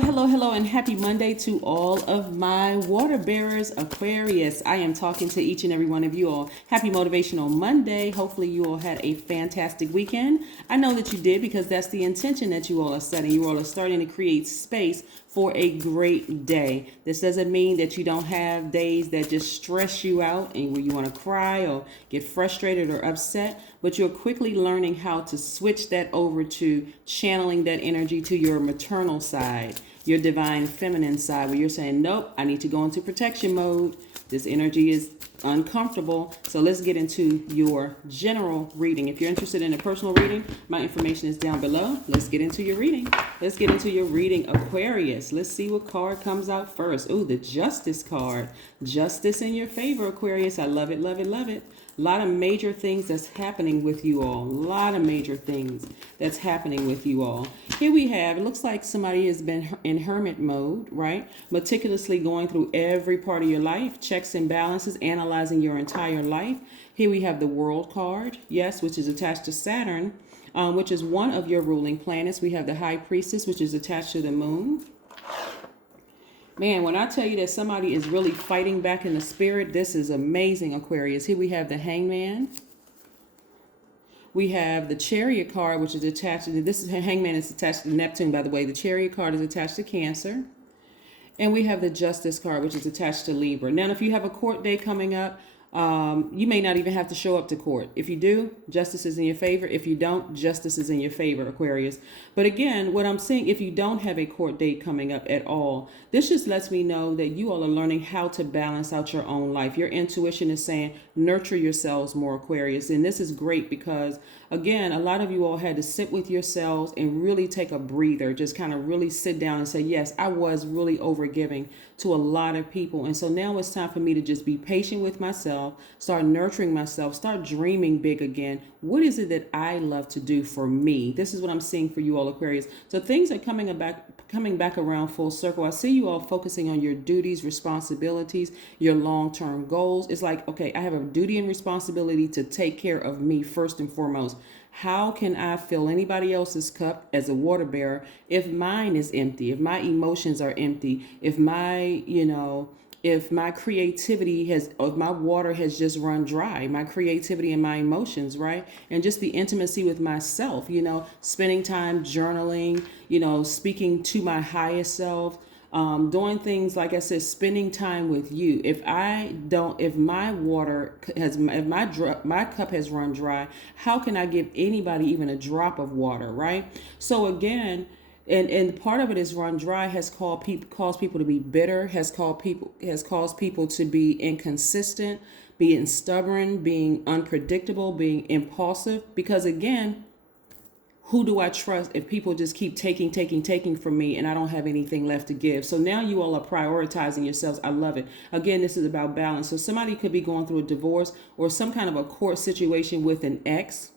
Hello, and happy Monday to all of my water bearers, Aquarius. I am talking to each and every one of you all. Happy Motivational Monday. Hopefully you all had a fantastic weekend. I know that you did because that's the intention that you all are setting. You all are starting to create space for a great day. This doesn't mean that you don't have days that just stress you out and where you want to cry or get frustrated or upset, but you're quickly learning how to switch that over to channeling that energy to your maternal side, your divine feminine side, where you're saying, nope, I need to go into protection mode. This energy is uncomfortable. So let's get into your general reading. If you're interested in a personal reading, my information is down below. Let's get into your reading. Let's get into your reading, Aquarius. Let's see what card comes out first. Ooh, the Justice card. Justice in your favor, Aquarius. I love it, love it, love it. A lot of major things that's happening with you all. A lot of major things that's happening with you all. Here we have, it looks like somebody has been in hermit mode, right? Meticulously going through every part of your life, checks and balances, analyzing your entire life. Here we have the World card, yes, which is attached to Saturn, which is one of your ruling planets. We have the High Priestess, which is attached to the Moon. Man, when I tell you that somebody is really fighting back in the spirit, this is amazing, Aquarius. Here we have the Hangman. We have the Chariot card, which is attached to, this is Hangman is attached to Neptune, by the way. The Chariot card is attached to Cancer. And we have the Justice card, which is attached to Libra. Now, if you have a court day coming up, you may not even have to show up to court. If you do, justice is in your favor. If you don't, justice is in your favor, Aquarius. But again, what I'm saying, if you don't have a court date coming up at all, this just lets me know that you all are learning how to balance out your own life. Your intuition is saying, nurture yourselves more, Aquarius. And this is great because, again, a lot of you all had to sit with yourselves and really take a breather, just kind of really sit down and say, yes, I was really overgiving to a lot of people. And so now it's time for me to just be patient with myself, start nurturing myself, start dreaming big again. What is it that I love to do for me? This is what I'm seeing for you all, Aquarius. So things are coming back around full circle. I see you all focusing on your duties, responsibilities, your long-term goals. It's like, okay, I have a duty and responsibility to take care of me first and foremost. How can I fill anybody else's cup as a water bearer if mine is empty, if my emotions are empty, if my, if my creativity if my water has just run dry, my creativity and my emotions, right? And just the intimacy with myself, spending time journaling, speaking to my highest self, doing things, like I said, spending time with you. If my cup has run dry, how can I give anybody even a drop of water, right? So again, and part of it is run dry has caused people to be bitter, has caused people to be inconsistent, being stubborn, being unpredictable, being impulsive, because again, who do I trust if people just keep taking from me and I don't have anything left to give? So now you all are prioritizing yourselves. I love it. Again, this is about balance. So somebody could be going through a divorce or some kind of a court situation with an ex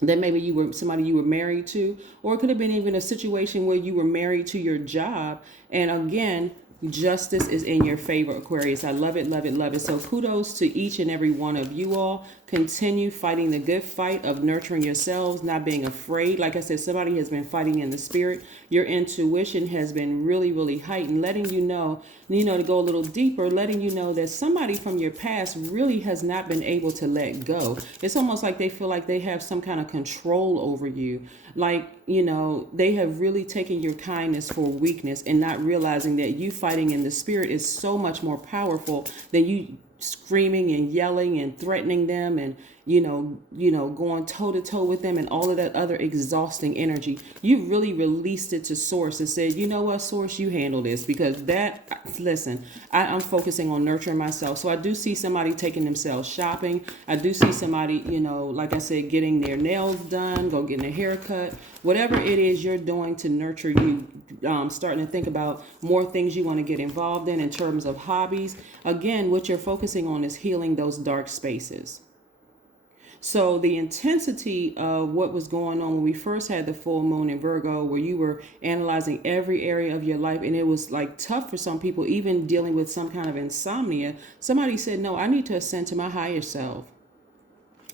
that maybe somebody you were married to, or it could have been even a situation where you were married to your job. And again, justice is in your favor, Aquarius. I love it, love it, love it. So kudos to each and every one of you all. Continue fighting the good fight of nurturing yourselves, not being afraid. Like I said, somebody has been fighting in the spirit. Your intuition has been really, really heightened, letting you know, to go a little deeper, letting you know that somebody from your past really has not been able to let go. It's almost like they feel like they have some kind of control over you. Like, they have really taken your kindness for weakness and not realizing that you fighting in the spirit is so much more powerful than you screaming and yelling and threatening them and going toe to toe with them and all of that other exhausting energy. You really released it to source and said, you know what, source, you handle this, because I'm focusing on nurturing myself. So I do see somebody taking themselves shopping. I do see somebody, like I said, getting their nails done, go getting a haircut, whatever it is you're doing to nurture you, starting to think about more things you want to get involved in terms of hobbies. Again, what you're focusing on is healing those dark spaces. So the intensity of what was going on when we first had the full moon in Virgo, where you were analyzing every area of your life, and it was like tough for some people, even dealing with some kind of insomnia. Somebody said, no, I need to ascend to my higher self.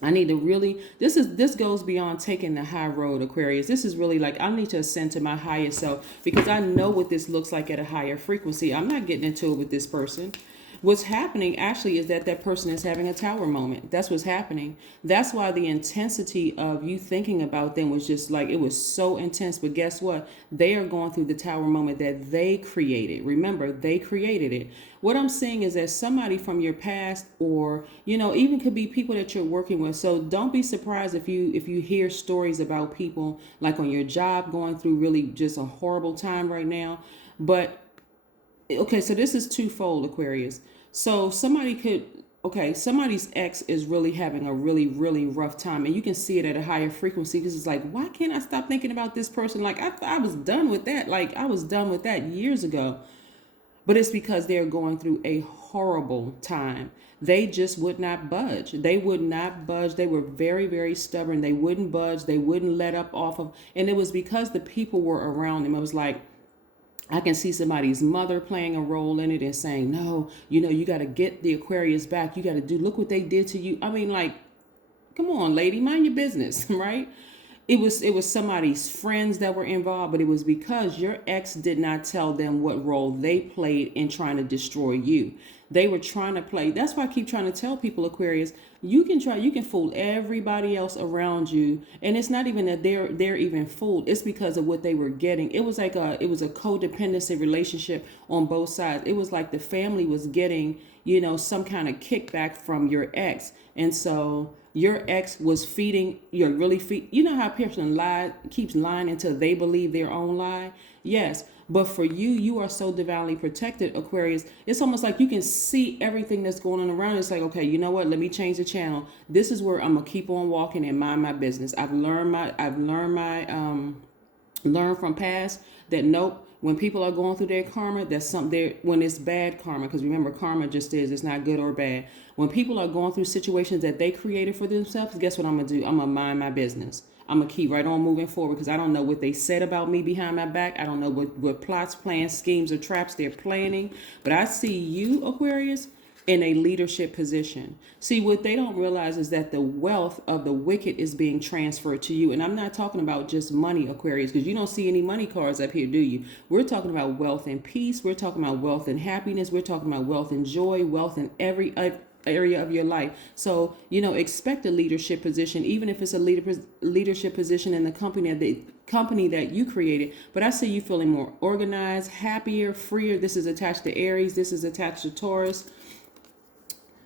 I need to really, this goes beyond taking the high road, Aquarius. This is really like, I need to ascend to my higher self because I know what this looks like at a higher frequency. I'm not getting into it with this person. What's happening actually is that that person is having a tower moment. That's what's happening. That's why the intensity of you thinking about them was just like, it was so intense. But guess what? They are going through the tower moment that they created. Remember, they created it. What I'm saying is that somebody from your past, or even could be people that you're working with. So don't be surprised if you hear stories about people like on your job going through really just a horrible time right now. But okay, so this is twofold, Aquarius. So somebody's ex is really having a really, really rough time, and you can see it at a higher frequency because it's like, why can't I stop thinking about this person? Like, I was done with that. Like, I was done with that years ago. But it's because they're going through a horrible time. They just would not budge. They would not budge. They were very, very stubborn. They wouldn't budge. They wouldn't let up off of, and it was because the people were around them. It was like, I can see somebody's mother playing a role in it and saying, no, you got to get the Aquarius back. You got to look what they did to you. I mean, like, come on, lady, mind your business, right? It was somebody's friends that were involved, but it was because your ex did not tell them what role they played in trying to destroy you. They were trying to play. That's why I keep trying to tell people, Aquarius, you can fool everybody else around you, and it's not even that they're even fooled. It's because of what they were getting. It was a codependency relationship on both sides. It was like the family was getting, some kind of kickback from your ex, and so your ex was feeding. You're really feed. You know how a person keeps lying until they believe their own lie. Yes. But for you, you are so divinely protected, Aquarius. It's almost like you can see everything that's going on around. It's like, okay, you know what? Let me change the channel. This is where I'm gonna keep on walking and mind my business. Learned from past that nope. When people are going through their karma, that's something there. When it's bad karma, because remember, karma just is. It's not good or bad. When people are going through situations that they created for themselves, guess what I'm gonna do? I'm gonna mind my business. I'm going to keep right on moving forward because I don't know what they said about me behind my back. I don't know what plots, plans, schemes, or traps they're planning. But I see you, Aquarius, in a leadership position. See, what they don't realize is that the wealth of the wicked is being transferred to you. And I'm not talking about just money, Aquarius, because you don't see any money cards up here, do you? We're talking about wealth and peace. We're talking about wealth and happiness. We're talking about wealth and joy, wealth in every area of your life. So, expect a leadership position, even if it's a leadership position in the company that you created. But I see you feeling more organized, happier, freer. This is attached to Aries. This is attached to Taurus.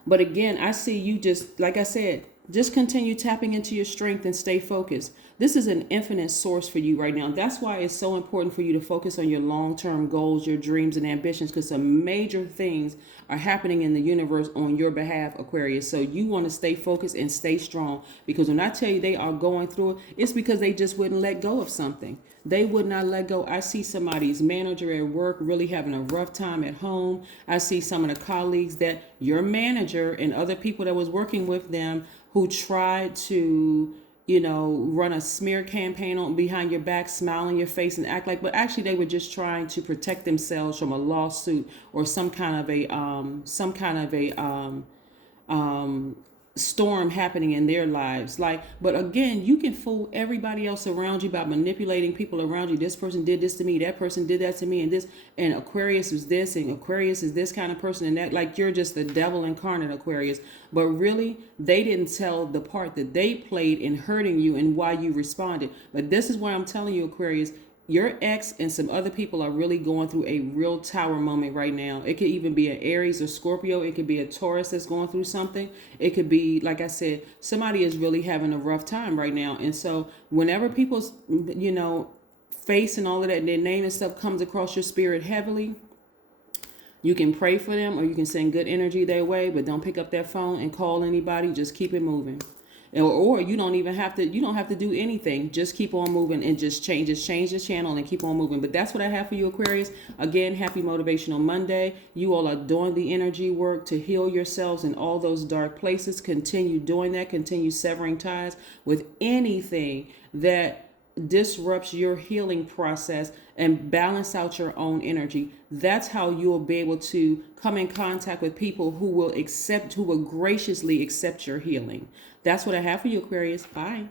But again, I see you just, like I said, just continue tapping into your strength and stay focused. This is an infinite source for you right now. That's why it's so important for you to focus on your long-term goals, your dreams and ambitions, because some major things are happening in the universe on your behalf, Aquarius. So you want to stay focused and stay strong, because when I tell you they are going through it, it's because they just wouldn't let go of something. They would not let go. I see somebody's manager at work really having a rough time at home. I see some of the colleagues that your manager and other people that was working with them who tried to, run a smear campaign on behind your back, smile in your face and act like, but actually they were just trying to protect themselves from a lawsuit or some kind of a storm happening in their lives. But again, you can fool everybody else around you by manipulating people around you. This person did this to me, that person did that to me, and Aquarius is this, and Aquarius is this kind of person, and that, like, you're just the devil incarnate, Aquarius. But really, they didn't tell the part that they played in hurting you and why you responded. But this is why I'm telling you, Aquarius, your ex and some other people are really going through a real tower moment right now. It could even be an Aries or Scorpio. It could be a Taurus that's going through something. It could be, like I said, somebody is really having a rough time right now. And so whenever people's, face and all of that, and their name and stuff comes across your spirit heavily, you can pray for them or you can send good energy their way, but don't pick up that phone and call anybody. Just keep it moving. Or you don't have to do anything. Just keep on moving and just change the channel and keep on moving. But that's what I have for you, Aquarius. Again, happy Motivational Monday. You all are doing the energy work to heal yourselves in all those dark places. Continue doing that. Continue severing ties with anything that disrupts your healing process and balance out your own energy. That's how you'll be able to come in contact with people who will graciously accept your healing. That's what I have for you, Aquarius. Bye.